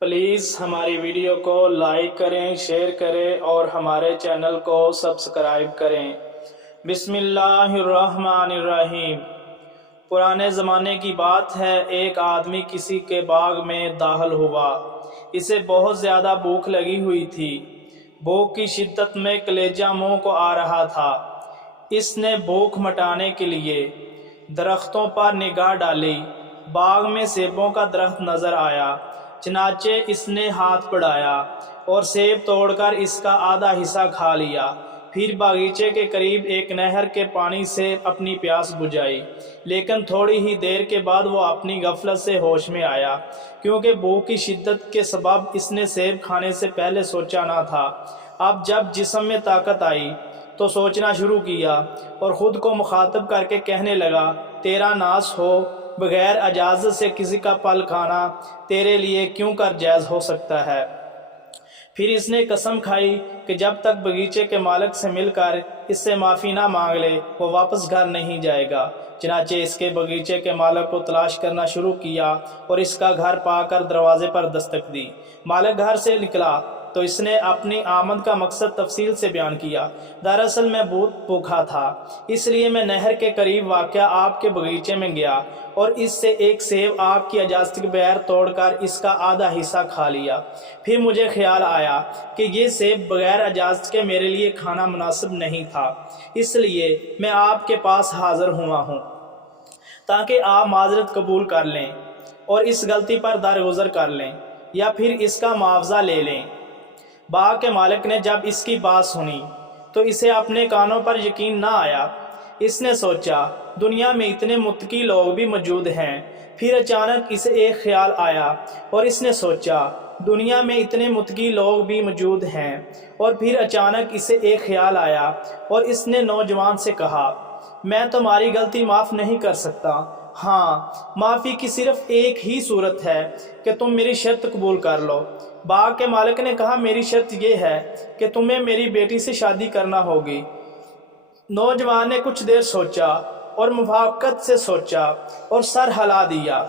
Please ہماری video کو like کریں، شیئر کریں اور ہمارے چینل کو سبسکرائب کریں۔ بسم اللہ الرحمن الرحیم۔ پرانے زمانے کی بات ہے، ایک آدمی کسی کے باغ میں داخل ہوا۔ اسے بہت زیادہ بھوک لگی ہوئی تھی۔ بھوک کی شدت میں کلیجہ منہ کو آ رہا تھا۔ اس نے بھوک مٹانے کے لیے درختوں پر نگاہ ڈالی۔ باغ میں سیبوں کا درخت نظر آیا، چنانچہ اس نے ہاتھ بڑھایا اور سیب توڑ کر اس کا آدھا حصہ کھا لیا۔ پھر باغیچے کے قریب ایک نہر کے پانی سے اپنی پیاس بجھائی، لیکن تھوڑی ہی دیر کے بعد وہ اپنی غفلت سے ہوش میں آیا، کیونکہ بھوک کی شدت کے سبب اس نے سیب کھانے سے پہلے سوچا نہ تھا۔ اب جب جسم میں طاقت آئی تو سوچنا شروع کیا اور خود کو مخاطب کر کے کہنے لگا، تیرا ناس ہو، بغیر اجازت سے کسی کا پھل کھانا تیرے لیے کیوں کر جائز ہو سکتا ہے؟ پھر اس نے قسم کھائی کہ جب تک باغیچے کے مالک سے مل کر اس سے معافی نہ مانگ لے وہ واپس گھر نہیں جائے گا۔ چنانچہ اس کے باغیچے کے مالک کو تلاش کرنا شروع کیا اور اس کا گھر پا کر دروازے پر دستک دی۔ مالک گھر سے نکلا تو اس نے اپنی آمد کا مقصد تفصیل سے بیان کیا۔ دراصل میں بہت بھوکا تھا، اس لیے میں نہر کے قریب واقع آپ کے باغیچے میں گیا اور اس سے ایک سیب آپ کی اجازت کے بغیر توڑ کر اس کا آدھا حصہ کھا لیا۔ پھر مجھے خیال آیا کہ یہ سیب بغیر اجازت کے میرے لیے کھانا مناسب نہیں تھا، اس لیے میں آپ کے پاس حاضر ہوا ہوں تاکہ آپ معذرت قبول کر لیں اور اس غلطی پر درگزر کر لیں یا پھر اس کا معاوضہ لے لیں۔ باغ کے مالک نے جب اس کی بات سنی تو اسے اپنے کانوں پر یقین نہ آیا۔ اس نے سوچا، دنیا میں اتنے متقی لوگ بھی موجود ہیں۔ پھر اچانک اسے ایک خیال آیا اور اس نے سوچا، دنیا میں اتنے متقی لوگ بھی موجود ہیں۔ اور پھر اچانک اسے ایک خیال آیا اور اس نے نوجوان سے کہا، میں تمہاری غلطی معاف نہیں کر سکتا۔ ہاں، معافی کی صرف ایک ہی صورت ہے کہ تم میری شرط قبول کر لو۔ باغ کے مالک نے کہا، میری شرط یہ ہے کہ تمہیں میری بیٹی سے شادی کرنا ہوگی۔ نوجوان نے کچھ دیر سوچا اور موافقت سے سوچا اور سر ہلا دیا۔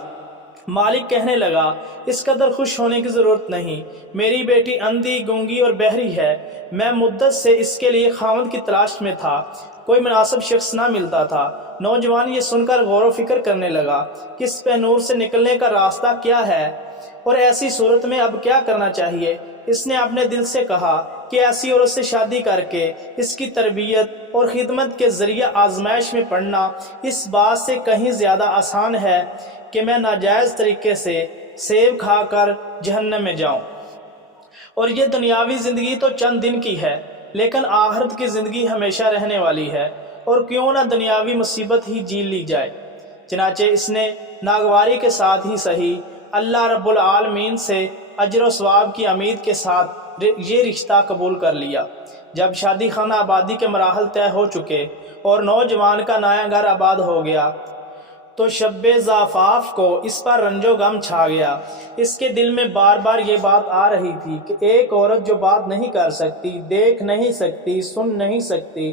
مالک کہنے لگا، اس قدر خوش ہونے کی ضرورت نہیں، میری بیٹی اندھی، گونگی اور بہری ہے۔ میں مدت سے اس کے لیے خاوند کی تلاش میں تھا، کوئی مناسب شخص نہ ملتا تھا۔ نوجوان یہ سن کر غور و فکر کرنے لگا کہ اس پہ نور سے نکلنے کا راستہ کیا ہے اور ایسی صورت میں اب کیا کرنا چاہیے۔ اس نے اپنے دل سے کہا کہ ایسی عورت سے شادی کر کے اس کی تربیت اور خدمت کے ذریعہ آزمائش میں پڑنا اس بات سے کہیں زیادہ آسان ہے کہ میں ناجائز طریقے سے سیب کھا کر جہنم میں جاؤں۔ اور یہ دنیاوی زندگی تو چند دن کی ہے، لیکن آخرت کی زندگی ہمیشہ رہنے والی ہے، اور کیوں نہ دنیاوی مصیبت ہی جیل لی جائے۔ چنانچہ اس نے ناگواری کے ساتھ ہی صحیح اللہ رب العالمین سے اجر و ثواب کی امید کے ساتھ یہ رشتہ قبول کر لیا۔ جب شادی خانہ آبادی کے مراحل طے ہو چکے اور نوجوان کا نیا گھر آباد ہو گیا تو شب زفاف کو اس پر رنج و غم چھا گیا۔ اس کے دل میں بار بار یہ بات آ رہی تھی کہ ایک عورت جو بات نہیں کر سکتی، دیکھ نہیں سکتی، سن نہیں سکتی،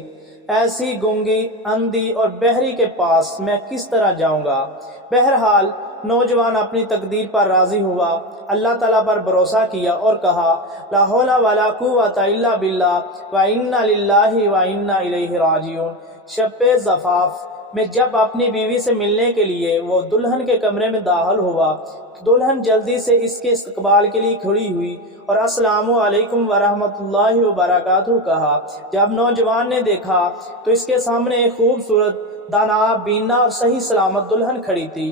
ایسی گونگی، اندھی اور بہری کے پاس میں کس طرح جاؤں گا؟ بہرحال نوجوان اپنی تقدیر پر راضی ہوا، اللہ تعالیٰ پر بھروسہ کیا اور کہا، لا حول ولا قوۃ الا باللہ وانا للہ وانا الیہ راجعون۔ شب زفاف میں جب اپنی بیوی سے ملنے کے لیے وہ دلہن کے کمرے میں داخل ہوا تو دلہن جلدی سے اس کے استقبال کے لیے کھڑی ہوئی اور السلام علیکم ورحمۃ اللہ وبرکاتہ کہا۔ جب نوجوان نے دیکھا تو اس کے سامنے ایک خوبصورت، دانا، بینا اور صحیح سلامت دلہن کھڑی تھی۔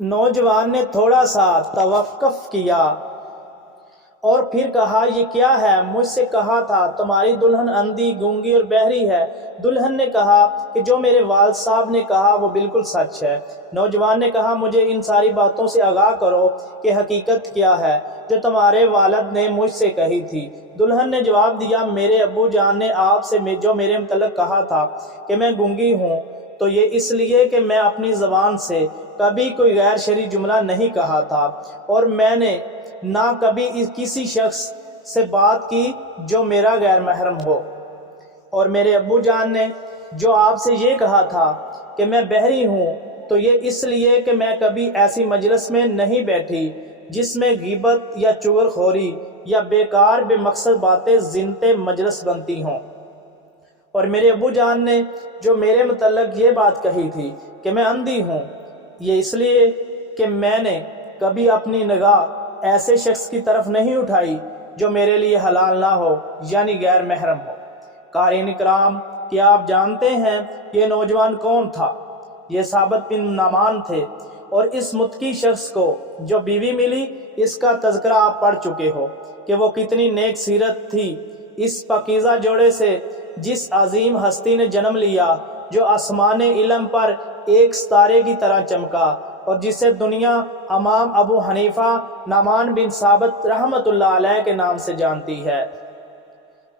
نوجوان نے تھوڑا سا توقف کیا اور پھر کہا، یہ کیا ہے؟ مجھ سے کہا تھا تمہاری دلہن اندھی، گونگی اور بہری ہے۔ دلہن نے کہا کہ جو میرے والد صاحب نے کہا وہ بالکل سچ ہے۔ نوجوان نے کہا، مجھے ان ساری باتوں سے آگاہ کرو کہ حقیقت کیا ہے جو تمہارے والد نے مجھ سے کہی تھی۔ دلہن نے جواب دیا، میرے ابو جان نے آپ سے جو میرے متعلق کہا تھا کہ میں گونگی ہوں تو یہ اس لیے کہ میں اپنی زبان سے کبھی کوئی غیر شرعی جملہ نہیں کہا تھا، اور میں نے نہ کبھی کسی شخص سے بات کی جو میرا غیر محرم ہو، اور میرے ابو جان نے جو آپ سے یہ کہا تھا کہ میں بہری ہوں تو یہ اس لیے کہ میں کبھی ایسی مجلس میں نہیں بیٹھی جس میں غیبت یا چغلخوری یا بیکار بے مقصد باتیں زینت مجلس بنتی ہوں۔ اور میرے ابو جان نے جو میرے متعلق یہ بات کہی تھی کہ میں اندھی ہوں، یہ اس لیے کہ میں نے کبھی اپنی نگاہ ایسے شخص کی طرف نہیں اٹھائی جو میرے لیے حلال نہ ہو یعنی غیر محرم ہو۔ قارئین اکرام، کیا آپ جانتے ہیں یہ نوجوان کون تھا؟ یہ ثابت بن نعمان تھے، اور اس متقی شخص کو جو بیوی ملی اس کا تذکرہ آپ پڑھ چکے ہو کہ وہ کتنی نیک سیرت تھی۔ اس پاکیزہ جوڑے سے جس عظیم ہستی نے جنم لیا، جو آسمان علم پر ایک ستارے کی طرح چمکا، اور جسے دنیا امام ابو حنیفہ نعمان بن ثابت رحمۃ اللہ علیہ کے نام سے جانتی ہے۔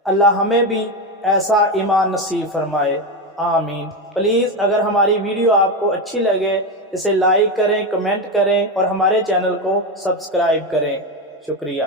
اللہ ہمیں بھی ایسا ایمان نصیب فرمائے، آمین۔ پلیز اگر ہماری ویڈیو آپ کو اچھی لگے اسے لائک کریں، کمنٹ کریں اور ہمارے چینل کو سبسکرائب کریں۔ شکریہ۔